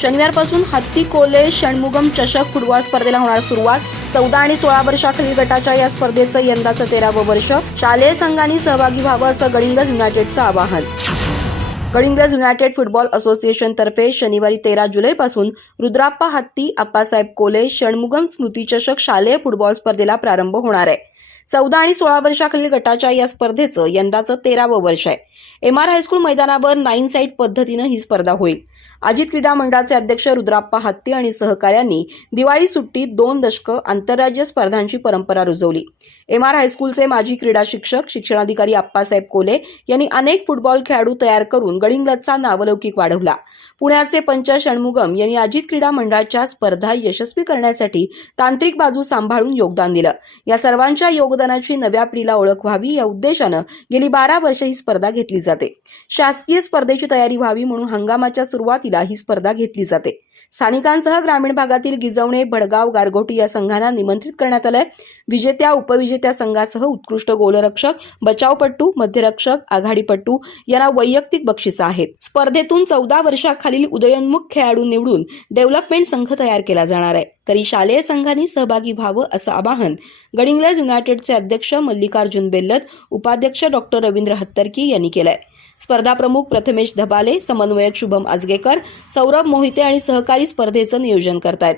शनिवारपासून हत्ती कोले षणमुगम चषक फुटबॉल स्पर्धेला होणार सुरुवात. 14 आणि 16 वर्षाखालील गटाच्या या स्पर्धेचं यंदाचं 13वं वर्ष. शालेय संघांनी सहभागी व्हावं असं गडिंग्लज युनायटेडचं आवाहन. गडिंग्लज युनायटेड फुटबॉल असोसिएशन तर्फे शनिवारी 13 जुलैपासून रुद्राप्पा हत्ती आप्पासाहेब कोले षणमुगम स्मृती चषक शालेय फुटबॉल स्पर्धेला प्रारंभ होणार आहे. 14 आणि 16 वर्षाखालील गटाच्या या स्पर्धेचं यंदाचं 13वं वर्ष आहे. MR हायस्कूल मैदानावर 9 साईड पद्धतीनं ही स्पर्धा होईल. अजित क्रीडा मंडळाचे अध्यक्ष रुद्राप्पा हत्ती आणि सहकाऱ्यांनी दिवाळी सुट्टीत 2 दशकं आंतरराज्य स्पर्धांची परंपरा रुजवली. MR हायस्कूलचे माजी क्रीडा शिक्षक शिक्षणाधिकारी आप्पासाहेब कोले यांनी अनेक फुटबॉल खेळाडू तयार करून गडिंग्लजचा नावलौकिक वाढवला. पुण्याचे पंच षणमुगम यांनी अजित क्रीडा मंडळाच्या स्पर्धा यशस्वी करण्यासाठी तांत्रिक बाजू सांभाळून योगदान दिलं. या सर्वांच्या योगदानाची नव्या पिढीला ओळख व्हावी या उद्देशानं गेली 12 वर्ष ही स्पर्धा घेतली जाते. शासकीय स्पर्धेची तयारी व्हावी म्हणून हंगामाच्या सुरुवातीला ही स्पर्धा घेतली जाते. स्थानिकांसह ग्रामीण भागातील गिजवणे, भडगाव, गारगोटी या संघांना निमंत्रित करण्यात आलंय. विजेत्या, उपविजेत्या संघासह उत्कृष्ट गोलरक्षक, बचावपट्टू, मध्यरक्षक, आघाडीपट्टू यांना वैयक्तिक बक्षिसं आहेत. स्पर्धेतून 14 वर्षाखालील उदयोन्मुख खेळाडू निवडून डेव्हलपमेंट संघ तयार केला जाणार आहे. तरी शालेय संघांनी सहभागी व्हावं असं आवाहन गडिंग्लज युनायटेडचे अध्यक्ष मल्लिकार्जुन बेल्लत, उपाध्यक्ष डॉक्टर रवींद्र हत्तरकी यांनी केलंय. स्पर्धा प्रमुख प्रथमेश धबाले, समन्वयक शुभम आजगेकर, सौरभ मोहिते आणि सहकारी स्पर्धेचं नियोजन करतायत.